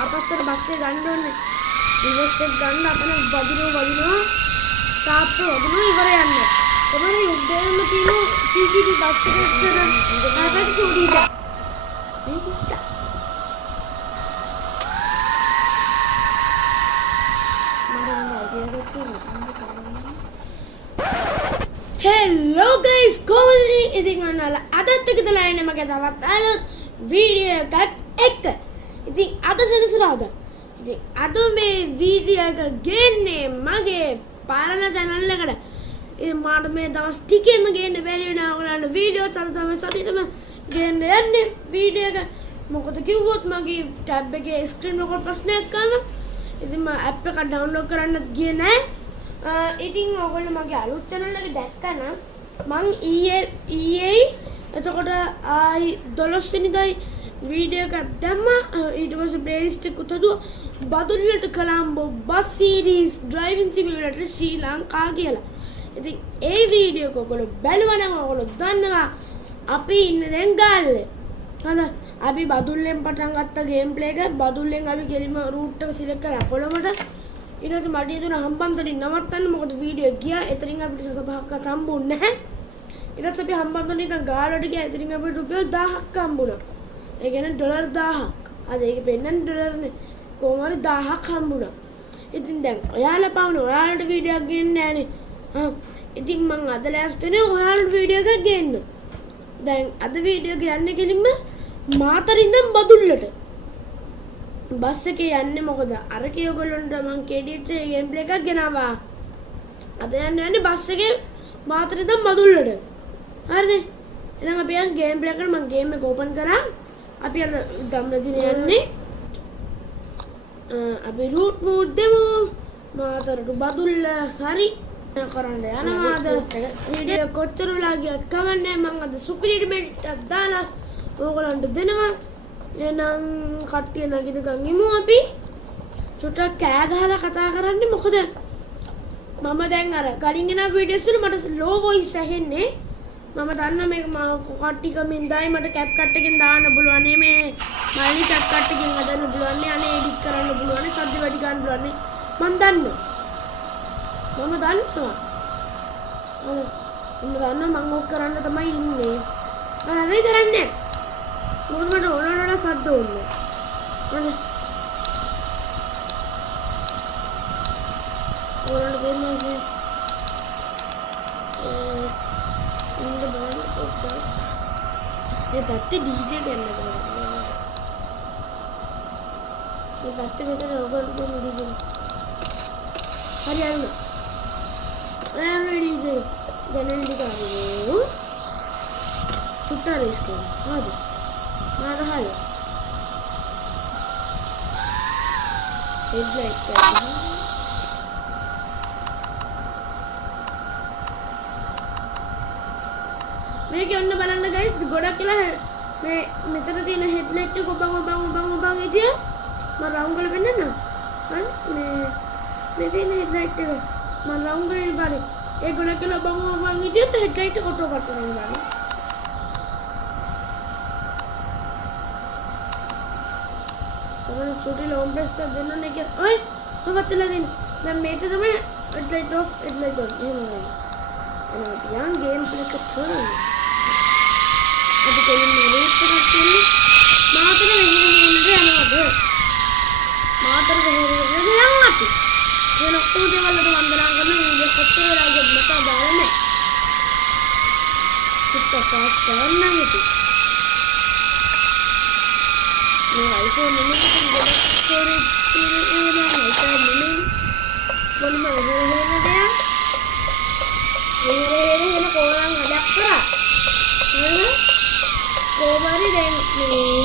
ආපස්සට බස් එක ගන්න ඕනේ. රිවර්ස් එක ගන්න අපන වදිනවා තාප්ප වදිනවා ඉවර යන්න. තමයි උඩේම තියෙන CGP බස් එකට ආපස්සට චෝදීලා. මේකට Hello guys, කොහොමද ඉතින් අන්නලා අදත් එකදලා එන්නේ මගේ තවත් අලුත් වීඩියෝ එකක් එක්ක. ඉතින් අද සෙනසුරාදා. ඉතින් අද මේ වීඩියෝ එක ගේන්නේ මගේ පාරණ channel එකට. ඉතින් මට මේ දවස් ටිකෙම ගේන්න බැරි වුණා. ඔයාලට වීඩියෝ තමයි සතියටම ගේන්න යන්නේ වීඩියෝ එක. මොකද කිව්වොත් මගේ ටැබ් එකේ ස්ක්‍රීන් රෙකෝඩ් ප්‍රශ්නයක් ආවා. ඉතින් මම ඇප් එක ඩවුන්ලෝඩ් කරන්නත් ගියේ නැහැ. ඉතින් ඔයගොල්ලෝ මගේ අලුත් channel එක දැක්කනම් මං ඊයේ එතකොට ආයි 12 වෙනිදායි වීඩියෝ එකක් දැම්මා. ඊට පස්සේ ප්ලේලිස්ට් එක උතදුවා බදුල්ලට කොලම්බෝ බස් සීරීස් ඩ්‍රයිවිං සිමියුලේටර් ශ්‍රී ලංකා කියලා. ඉතින් ඒ වීඩියෝ එක ඔයගොල්ලෝ බැලුවනම් ඔයගොල්ලෝ දන්නවා අපි ඉන්නේ දැන් ගාල්ලේ. හරි අපි බදුල්ලෙන් පටන් ගත්ත ගේම් ප්ලේ එක බදුල්ලෙන් අපි ගෙලිම රූට් එක සිලෙක්ට් කරලා කොළඹට ඊට පස්සේ මඩිය දුන හම්බන්තොටින් නවත්තන්න මොකද වීඩියෝ ගියා එතනින් අපිට සසපහක් හම්බුන්නේ නැහැ. ඊට පස්සේ අපි හම්බන්තොටින් ඉඳන් ගාලට ගියා එතනින් අපිට රුපියල් 1000ක් හම්බුණා. ඒ කියන්නේ ඩොලර් 1000ක්. අද ඒක පෙන්නන්නේ ඩොලර්නේ. කොහොම හරි 1000ක් හම්බුණා. ඉතින් දැන් ඔයාලා පාවුන ඔයාලට වීඩියෝ එකක් ගේන්නේ නැහනේ. ඉතින් මං අද ලෑස්තිනේ ඔයාලට වීඩියෝ එකක් ගේන්න. දැන් අද වීඩියෝ එක යන්නේ කෙලින්ම මාතරින්දන් බදුල්ලට. බස් එකේ යන්නේ මොකද අර කීයගොල්ලන්ට මං KDH ගේම් ප්ලේ එකක් ගෙනාවා. අද යන්නේ බස් එකේ මාතරින්දන් බදුල්ලට. හරිද? එහෙනම් අපි යන් ගේම් ප්ලේ එකට මං ගේම් එක ඕපන් කරා. අපි අද ගම්රදින යන්නේ. අපි රූට් මූඩ් දෙමු. මාතරට බදුල්ල හරි කරන්න යනවාද? වීඩියෝ කොච්චර වෙලා ගියත් කවන්නේ මං අද සුපිරිමෙන්ට් එකක් දාලා ඕගොල්ලන්ට දෙනවා. එහෙනම් කට්ටිය නගිනකන් ඉමු අපි. චුට්ටක් කෑ ගහලා කතා කරන්නේ මොකද මම දැන් අර කලින් එන වීඩියෝස් වල මට ලෝ වොයිස් ඇහෙන්නේ. මම දන්නා මේක කට්ටි කමින්දයි මට කැප් කට් එකෙන් දාන්න පුළුවන්. මේ මල්ලි කැප් කට් එකෙන් හදන්න පුළුවන්. අනේ එඩිට් කරන්න පුළුවන්. සද්ද වැඩි ගන්න පුළුවන්. මම දන්නවා. මම දන්නවා මම ඕක කරන්න තමයි ඉන්නේ. හරි කරන්නේ. මොකද මට ඕනට සද්ද ඕනේ. හරි. ඕනට දෙන්නේ. ඉන්න බලන්න පොඩ්ඩක්. මේ පැත්තේ DJ ගන්න කරනවා. මේ පැත්තේ මෙතන ඔයගොල්ලෝ දෙන DJ. හරි යන්න. I'm ready DJ. ගණන් දිගාවෝ. චුට්ටක් රේස් කරනවා. හරි. Nada halo. Headlight tadi. මේක යන්න බලන්න guys ගොඩක් කියලා මේ මෙතන තියෙන headlight එක ඔබන් ඉතියා මම රවුන්ඩ් කරලා පෙන්නන්න. හරි මේ තියෙන headlight එක මම රවුන්ඩ් කරලා බලන්න. ඒ ගොඩක් කියලා ඔබන් ඉතියත් headlight එක ඔටෝ කට් කරනවා බලන්න. छोटी लॉन्ग ब्रश से देना नहीं क्या ओए हम बात चला दिन मैं मेरे तो मैं headlight off headlight on ये नहीं है ना बियॉन्ड गेम प्ले का टर्न अभी कोई मेरे ऊपर करते हैं मात्र नहीं है ना वो मात्र नहीं है ना आती ये लोग को जो वाला तो अंदर आकर ना ये खच्चर वाला जब मत डालने में कितना फास्ट टर्न ना होती මේ iPhone එකේ ගොඩක් ස්ටෝරේජ් තියෙන ඒවා iPhone නෙමෙයි මොනම හොරහෙන දෙයක් එහෙම කොරන් හදක් කරා හරිද කොහමරි දැන් මේ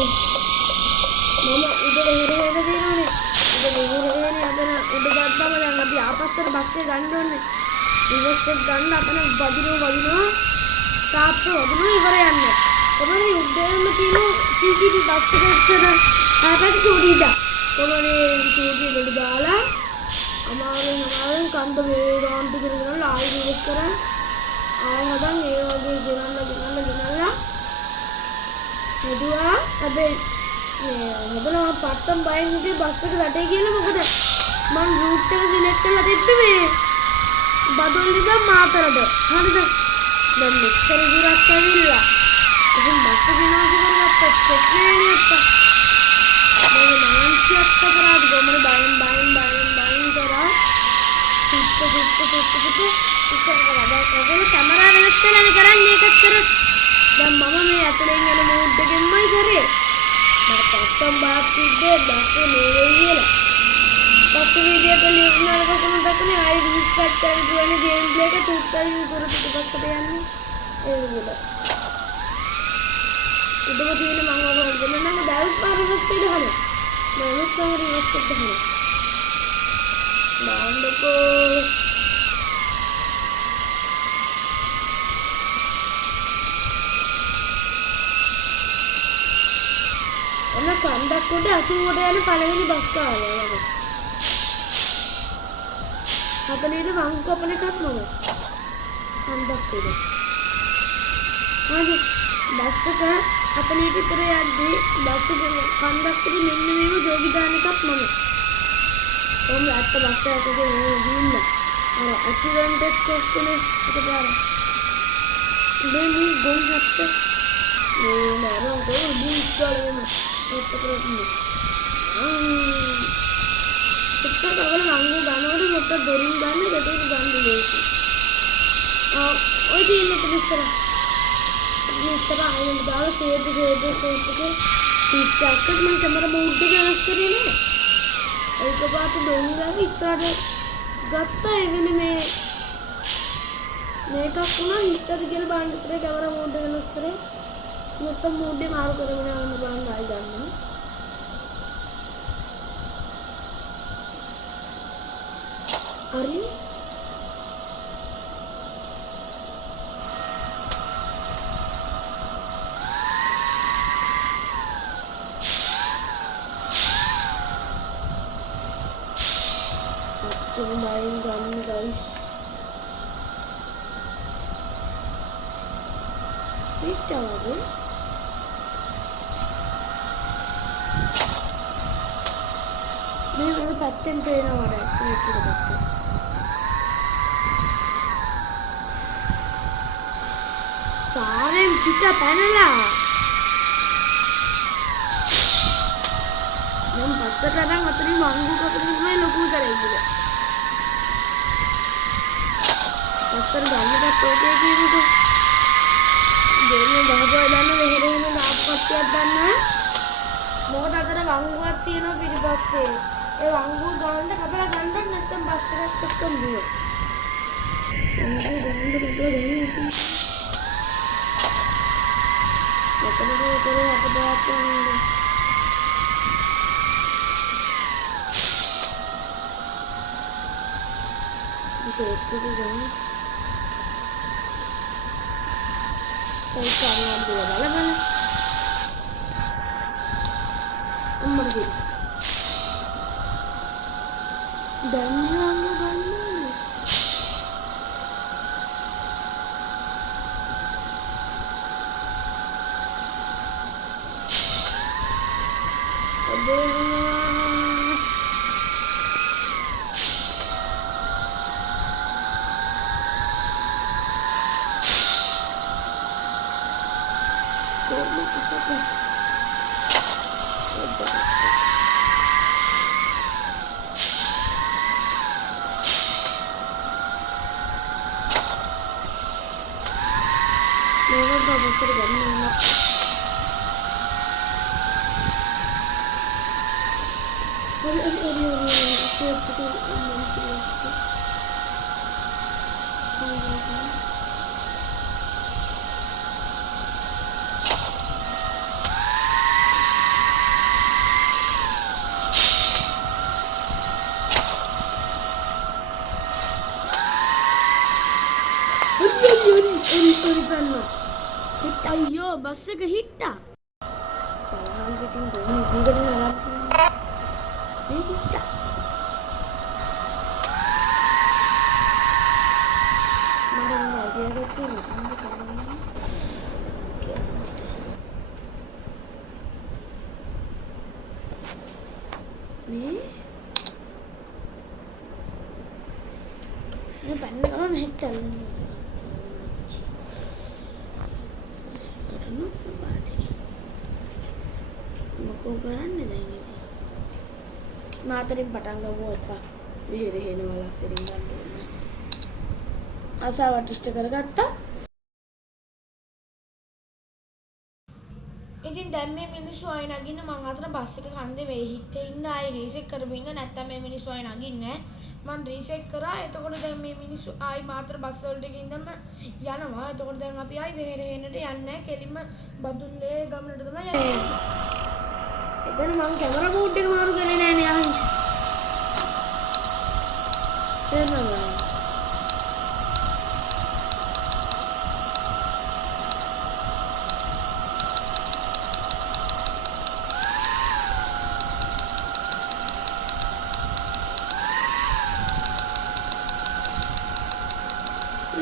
මම උඩ හොරහෙන දෙනවනේ උඩ හොරහෙන අපන උඩ ගත්තාම දැන් අපි ආපස්සට බස් එක ගන්න ඕනේ රිවර්ස් එක ගන්න අපන වදිනවා තාප්ප වදිනවා ඉවර යන්න තමයි උඩේම තියෙන CGP බස් එකට ආපස්සට චෝදීලා කොහොමනේ චෝදී වල දාලා අමාරුවෙන් කන්ද වේගාන්ත කරගෙන ආයෙ රිවර්ස් කරා ආයෙ හදන් ඒ වගේ ගෙනල්ලා හදුවා හැබැයි මොකද මම පට්ටම් බයෙන් හිටියේ බස් එක රටේ කියලා මොකද මම රූට් එක සිලෙක්ට් කරලා තිබ්බේ මේ බදුල්ල ඉඳන් මාතරද හරිද දැන් මෙච්චර දුරක් ඇවිල්ලා ඉතින් බස් එක විනාශ කරගත්තා චෙක් නෑනේ අප්පා මම මාන්සියක් කරාද ගොමර බයෙන් කරා චුට්ට ඉස්සර කරා දැන් ඔයගොල්ලෝ කැමරා වෙනස් කරලානේ කරන්නේ ඒකත් කරත් දැන් මම මේ ඇතුලෙන් යන මූඩ් එකෙන්මයි කරේ මට පට්ටම් බාක් තිබ්බේ බස් මේ වෙයි කියලා පස්සේ වීඩියෝ එක ලින්ක් කරලා කොහොමද දක්වන්නේ ආයෙ රිස්ටාර්ට් කරලා දුවන්නේ ගේම් ප්ලේ එක චුට්ටයි විතර පිටපස්සට යන්නේ ඒ වගේ උඩම තියෙන මම ඔයගොල්ලෝ දෙන්නම ඩයිව් පාර රස්සේ ගහනවා මම උත්තර රස්සේ ගහනවා නාන්නකෝ ඔන්න කන්දක් උඩ 80ට යන පළවෙනි බස් කාර්යය වගේ. හතලේද වංගු කපන එකක් මම. කන්දක් උඩ. හරි බස් එක හතලේ විතර යද්දී බස් එක කන්දක් උඩ මෙන්න මේව ජෝගි දාන එකක් මම. කොහොමද අත්ත බස් එකේ ගිහින් අර ඇක්සිඩන්ට් එකක් වුණේ එකපාර. මේ මු ගොන් හත්ත මේ මරෝ ගොන් බුස්තරේම සුප්පර් කවල වංගු ගන්නකොට මොකද දොරින් ගන්න දෙතේ ගන්න ලේසි. ඔය දින්නේ ඉස්සර ආයෙත් දාලා සේව් එකේ චීට් එකක් මම කැමරා මෝඩ් එක වෙනස් කරේ නෑ. ඒක පාට දොංගලගේ ඉස්සරහට ගත්තා එවෙලේ මේකක් වුණා හිටද කියලා බලන්න ඉතරේ කැමරා මෝඩ් එක වෙනස් කරේ. නැත්නම් මෝඩ් එක මාරු කරගෙන යන්න බලන්න ආයි ගන්නවා. හරි main gani guys itu lagi ini baru paten pena ada sini kita paten panen kita panen lah yang pasar kadang atau di manggu katanya main logo cara itu pasar gani dah toke gitu දෙන්නේ ගහපුවා දාන්න වෙහෙරෙන ලාභකත්වයක් ගන්න මොකද අතර වංගුවක් තියෙනවා පිටිපස්සේ ඒ වංගුව ගන්න කපලා ගන්නත් නැත්තම් බස් එකක් එක්කම දුව වංගුව ගන්න කපලා ගන්න මෙතනදී උඩේ අපදාත් යන්නේ ඉතින් ඒක ගන්න saya cari dia dalam mana? Umur dia. Dan yang mana? Ada. Kok itu siapa? Ada. Mereka tak besar kan mana? Ada. Siapa tu yang itu? Ayo, bas එක හිට්ටා. බලන්න ඉතින් ගොනි දීකට නරක්. මේ හිට්ටා. මම නෑ ගියරට මේ පන්න ගමන් හෙට්ටල් මොකෝ කරන්නේ දැන් ඉතින් මාතරින් පටන් ගමු අප්පා විහෙර හේනවා ලස්සරින් ගන්න ඕනේ ආසාවට ඉෂ්ට කරගත්තා ඉතින් දැන් මේ මිනිස්සු ආයි නගින්න මං අතන බස් එක කන්දේ වෙයි හිටේ ඉන්න ආයි රීසෙට් කරපු ඉන්න නැත්තම් මේ මිනිස්සු ආයි නගින්නේ මං රීසෙට් කරා එතකොට දැන් මේ මිනිස්සු ආයි මාතර බස් වලට ගින්දම යනවා එතකොට දැන් අපි ආයි වෙහෙර හේනට යන්නේ කෙලින්ම බදුල්ලේ ගමනට තමයි යන්නේ එතන මං කැමරා මෝඩ් එක මාරු කරේ නෑනේ ආයි තේරෙනවද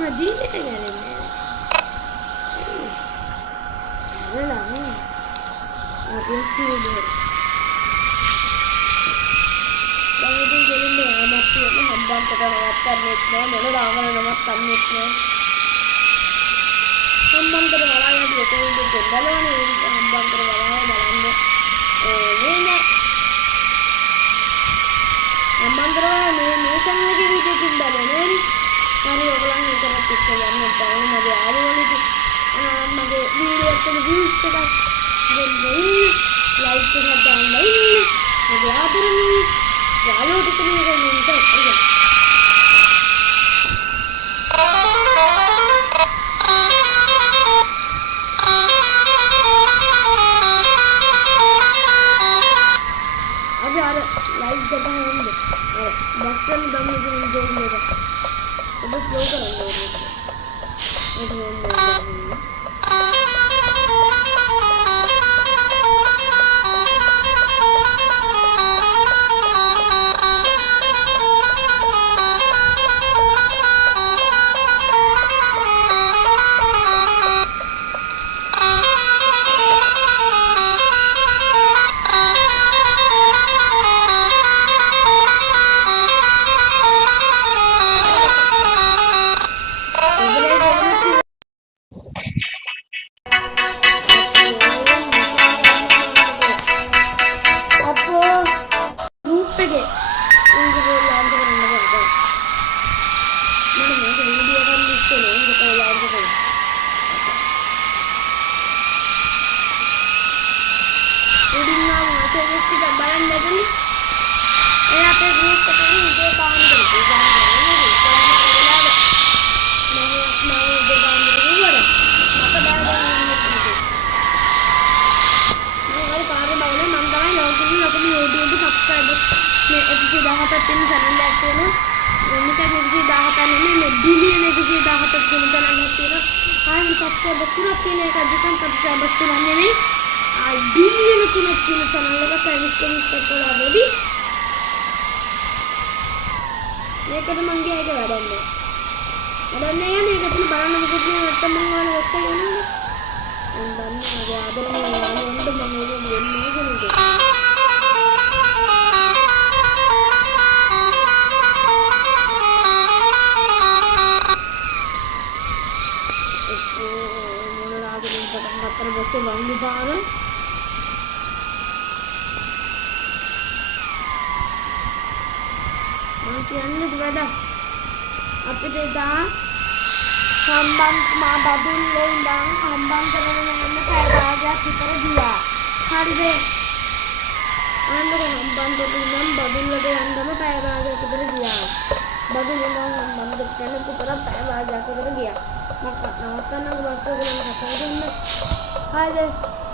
Madi ni kan ada ni. Ada lah ni. Ada tu ni. Bang itu jadi ni amat tu ni hambang kita nak tarnet ni, mana ramai nama tarnet ni. Hambang kita malah yang dia tu ini jendalah ni hambang kita malah malam ni. Ni. Hambang kita ni kan lagi video jendalah ni. Hari orang ni kerana kita yang tahu mari hari ini tu, mari video tu views kita, jadi like kita jangan lain, mari ada ni, kalau tu ni kan minta kerja. Ada like kita ni, basel dami tu join kita. बस लो कर subscribers tu namanya ni, billion tu nak channel lega thanks to kola ready. Mereka tu manggi aja ada ni. Ada ni ya ni kita barang nak buat ni kita mengulang waktu ni. Dan ni ada ni untuk mengulang ni ni. Terus bang di mana? Mungkin ni tu ada. Apa dia dah? Hambang badul lendang, hambang kerana kayak aja kita dia. Hari deh. Anda hambang lendang badul lendang kayak aja kita dia. Badul lendang hambang kerana kita kayak aja kita dia. Maka nak masuk dalam kata ni. Ada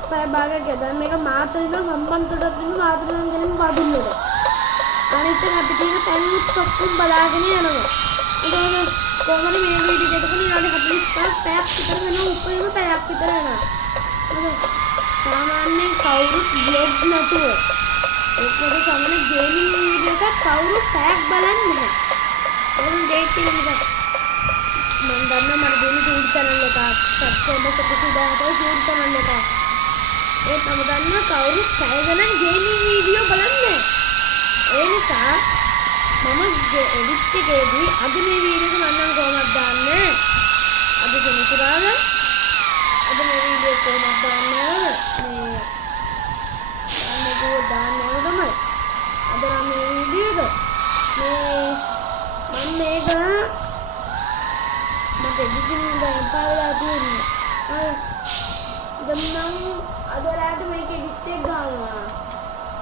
bahagia kita, mereka mata itu hambang terhadap itu mata yang kalian badul leda. Karena itu nabi kita tanya takut balaga ni ada. Itu ada komen ni video itu kan ini ada habis pack kita mana upper itu pack kita ada. Ada सामान्य Kourou blog ना तो एक बार सामान्य gaming video का Kourou pack බලන්න නැහැ. और देख के मुझे मंदरना मर्देनी जूड चैनल का सब्सक्राइबर से सीधा आता है जूड चैनल का ये मंदरना काउरू पैक ना गेमिंग वीडियो බලන්න. ඒ නිසා මම එඩිට් එකේදී අද මේ වීඩියෝ එක මම කොහොමද දාන්නේ? අද සෙනසුරාදා අද මේ වීඩියෝ එක කොහොමද දාන්නේ? මේ දාන්නේ තමයි. අද නම් මේ වීඩියෝ එක මම මේක මට එඩිටින් ගන්න පාවලා තියෙන්නේ. දැන් මම අද රාත්‍රී මේක එඩිට් එක ගන්නවා.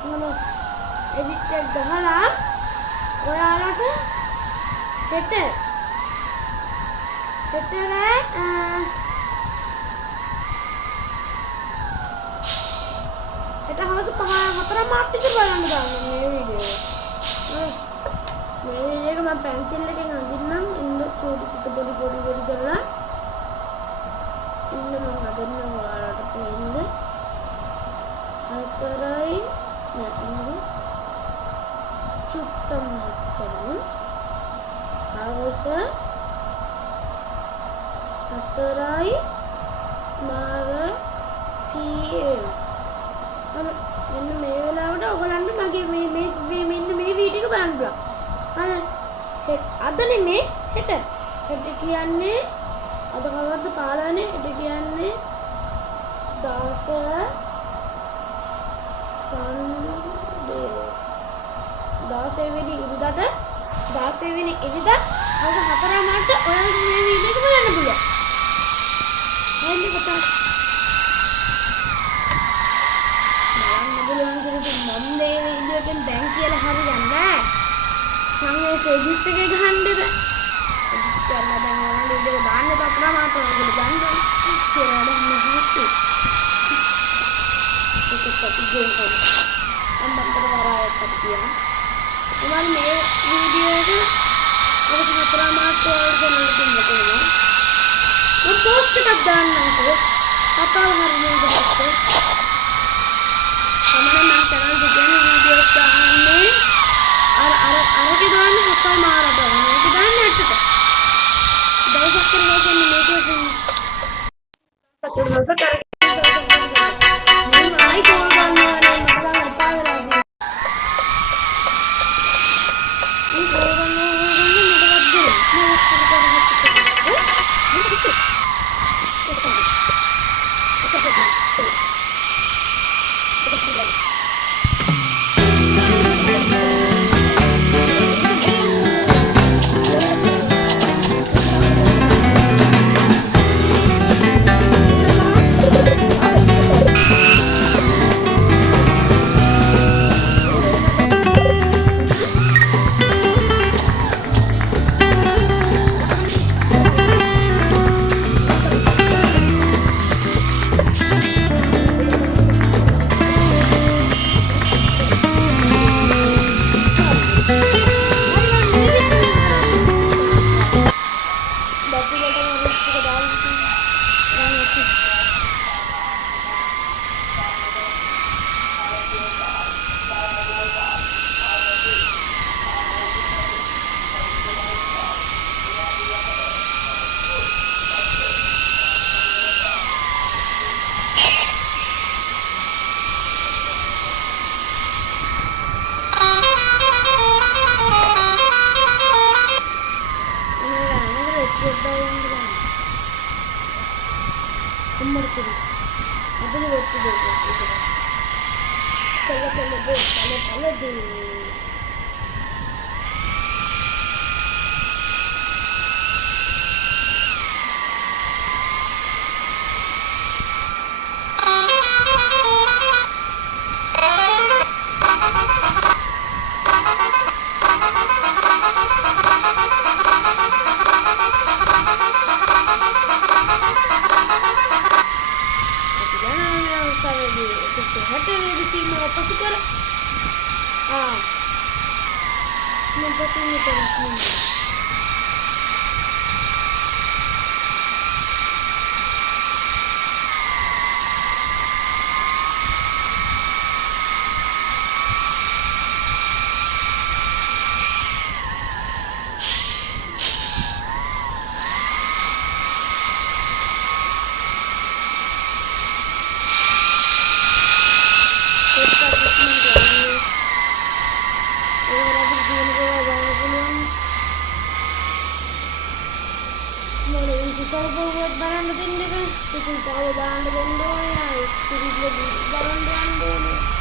මම එඩිට් එක ගහලා ඔයාලට හෙට හවස 4 මාර්තික බලන්න ගන්න මේ වීඩියෝ එක. මේ වීඩියෝ එක මම පෙන්සිල් එකෙන් අඳින්නම් ඉන්න චූටි පොඩි කරලා ඉන්න මම අඳින්නම් ඔයාලට පේන්න. 4යි නැත්නම් චුට්ටම් කරමු. හවස 4යි මාර PM. මෙන්න මේ වෙලාවට ඔයගලන්ට මගේ මෙන්න මේ වීඩියෝ එක බලන්න පුළුවන්. හරි. අද නෙමේ හෙට. හෙට කියන්නේ අද කවද්ද පාලානේ? හෙට කියන්නේ 16 වෙනි ඉරිදාට 16 වෙනි ඉරිදා හවස 4 මාට ඔයාලට මේ වීඩියෝ එක බලන්න පුළුවන්. හරිද පුතා? බලන්න පුළුවන් මම මේ වීඩියෝ එකෙන් දැන් කියලා හරියන්නේ නැහැ. මම ඒක එඩිට් එකේ ගහන්න බෑ. එඩිට් කරලා දැන් ඔයාලට වීඩියෝ එක දාන්න 4 මාට ඔයාලට ගන්න කියලා දැන් නැහැටි. ඒක කොපි ගේන්න. අම්මන්ට වරායක් තියන්න. ඔයාලා මේ වීඩියෝ එක ඔයාලට 4 මාට ඔයාලට දෙන්න. මම පෝස්ට් එකක් දාන්නම්කෝ. කතාව හරියට ගහන්න. මම channel එකේ වීඩියෝස් දාන්නේ අරගේ දාන්නේ 7 මාරට. මේක දාන්නේ 8ට. දවසක් කරලා කියන්නේ මේක දවසක් කරලා මම ආයි කෝල් කරනවා මට නම් එපා වෙලා තියෙනවා. මේ කෝල් කරනවා ඒකට තියෙන දේවල් ගන්න පුළුවන්. මොනේ සිතවපුවත් බලන්න දෙන්න එක. සිතින් පාව දාන්න දෙන්න ඕනේ. ආයෙත් සිතින් බලන්න යන්න ඕනේ.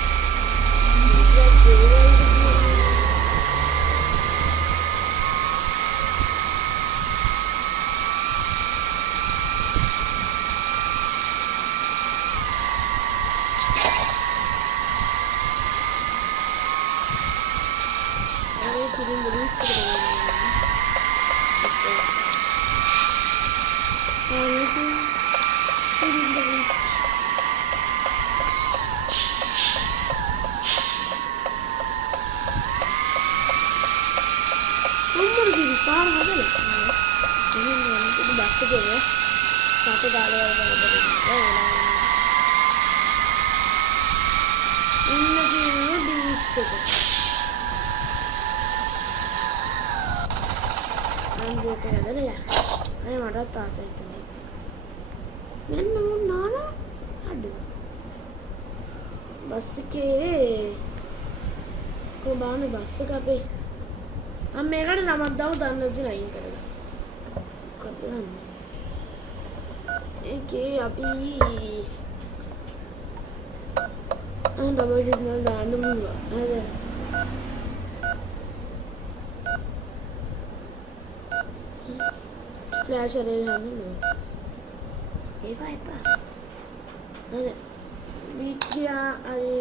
बस के को बाने बस का पे हम मेरे नमक दाव दान लग नहीं करेगा करते हैं एक अभी हम डबल सिग्नल दान दूंगा अरे फ्लैश अरे हम ये फाइव पा अरे विद्या अरे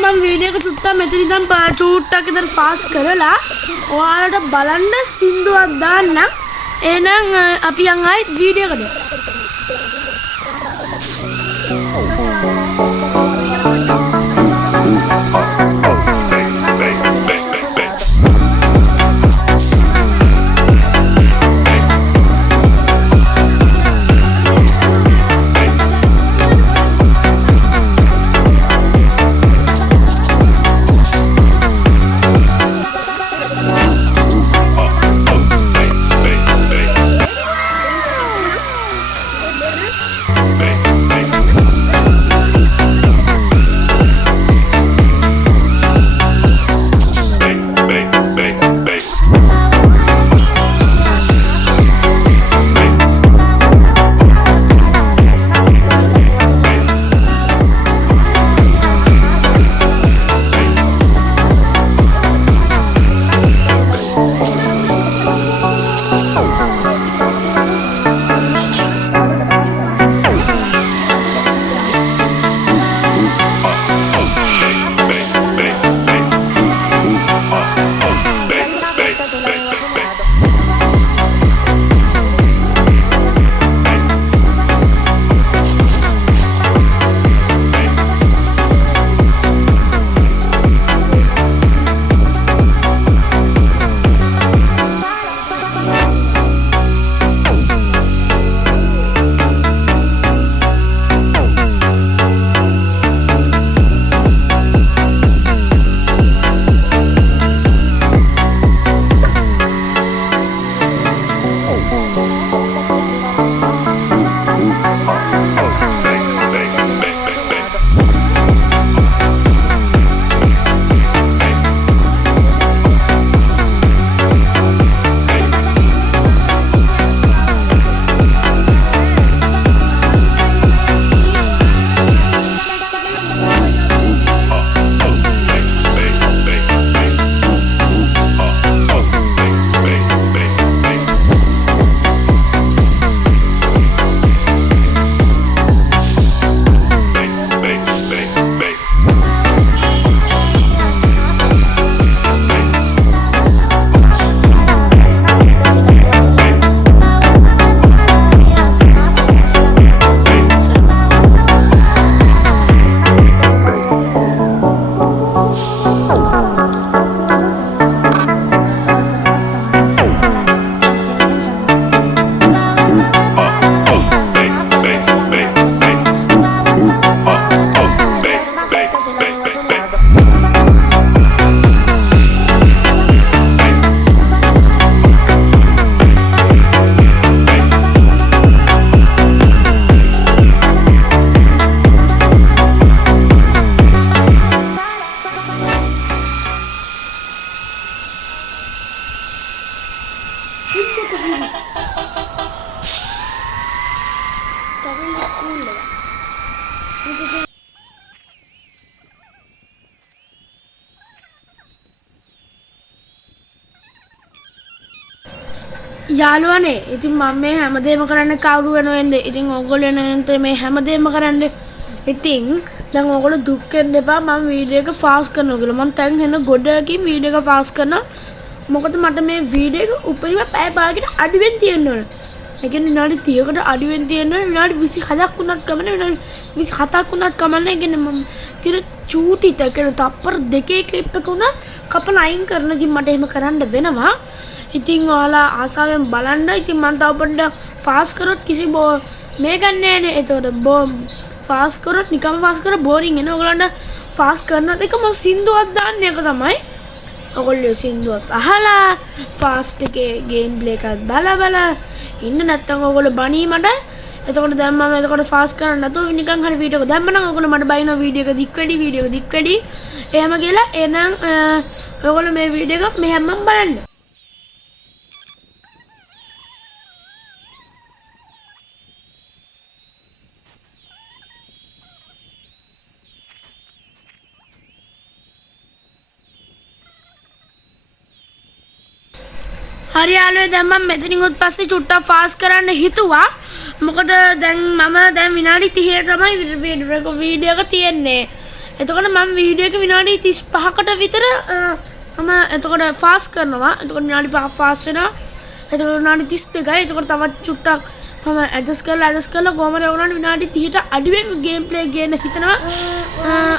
මම වීඩියෝ එක චුට්ටක් මෙතන ඉඳන් චූට්ටක් ඉදලා ෆාස්ට් කරලා ඔයාලට බලන්න සින්දුවක් දාන්නම්. එහෙනම් අපි යන් ආයි වීඩියෝ එකට. යාළුවනේ ඉතින් මම මේ හැමදේම කරන්න කවුරු වෙනවෙන්ද ඉතින් ඕගොල්ලෝ නේන්ට මේ හැමදේම කරන්න ඉතින් දැන් ඕගොල්ලෝ දුක් වෙන්න එපා මම වීඩියෝ එක ෆාස්ට් කරනවා කියලා මම දැන් එන ගොඩකින් වීඩියෝ එක ෆාස්ට් කරනවා මොකද මට මේ වීඩියෝ එක උපරිම පැය භාගයකට අඩුවෙන් තියෙන්න ඕන ඒ කියන්නේ විනාඩි 30කට අඩුවෙන් තියෙන්න ඕන විනාඩි 27ක් වුණත් කමන්නේ විනාඩි 27ක් වුණත් කමන්නේ ඒ කියන්නේ මම තිර චූටි තකන තප්පර දෙකේ ක්ලිප් එක උනා කපලා අයින් කරන ඉතින් මට එහෙම කරන්න වෙනවා ඉතින් ඔයාලා ආසාවෙන් බලන්න ඉතින් මම තව පොඩ්ඩක් ෆාස්ට් කරොත් කිසි මේක නෑනේ එතකොට ෆාස්ට් කරොත් නිකම්ම ෆාස්ට් කරලා බෝරින් එනවා ඔයගලන්ට ෆාස්ට් කරනත් එක මම සින්දුවක් දාන්න එක තමයි ඔයගොල්ලෝ සින්දුවක් අහලා ෆාස්ට් එකේ ගේම් ප්ලේ එකක් බලලා ඉන්න නැත්තම් ඔයගොල්ලෝ බණී මට එතකොට දැන් මම එතකොට ෆාස්ට් කරන්න නැතුව නිකන් හරි වීඩියෝ එක දැම්මනම් ඔයගොල්ලෝ මට බයිනවා වීඩියෝ එක දික් වැඩි එහෙම කියලා එහෙනම් ඔයගොල්ලෝ මේ වීඩියෝ එක මෙහෙම්ම බලන්න හරි යාළුවෝ දැන් මම මෙතනින් උත් පස්සේ චුට්ටක් ෆාස්ට් කරන්න හිතුවා මොකද දැන් මම දැන් විනාඩි 30 තමයි වීඩියෝ එක තියෙන්නේ එතකොට මම වීඩියෝ එක විනාඩි 35කට විතර මම එතකොට ෆාස්ට් කරනවා එතකොට විනාඩි 5ක් ෆාස්ට් වෙනවා එතකොට විනාඩි 32යි එතකොට තවත් චුට්ටක් මම ඇඩ්ජස්ට් කරලා කොහමද ඔයගොල්ලන්ට විනාඩි 30ට අඩුවෙන් ගේම් ප්ලේ ගේන්න හිතනවා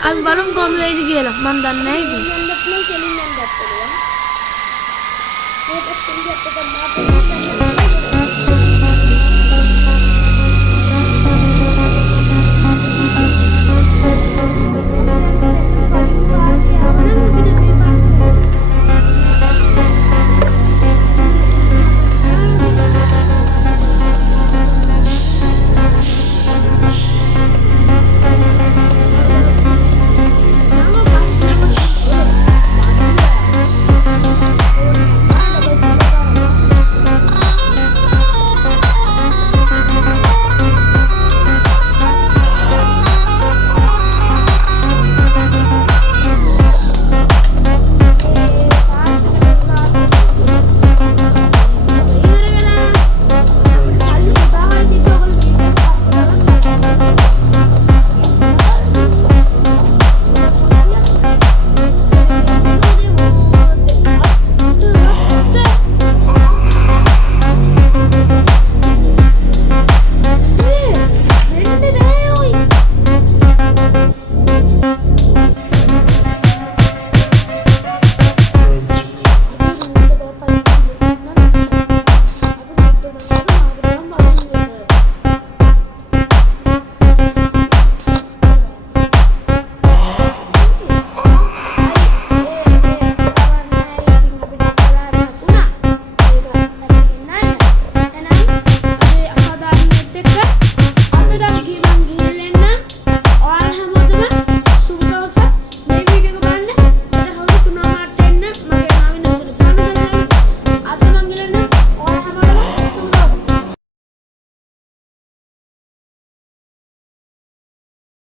අද බලමු කොහොමද වෙයිද කියලා මම දන්නේ නැහැ ඉතින්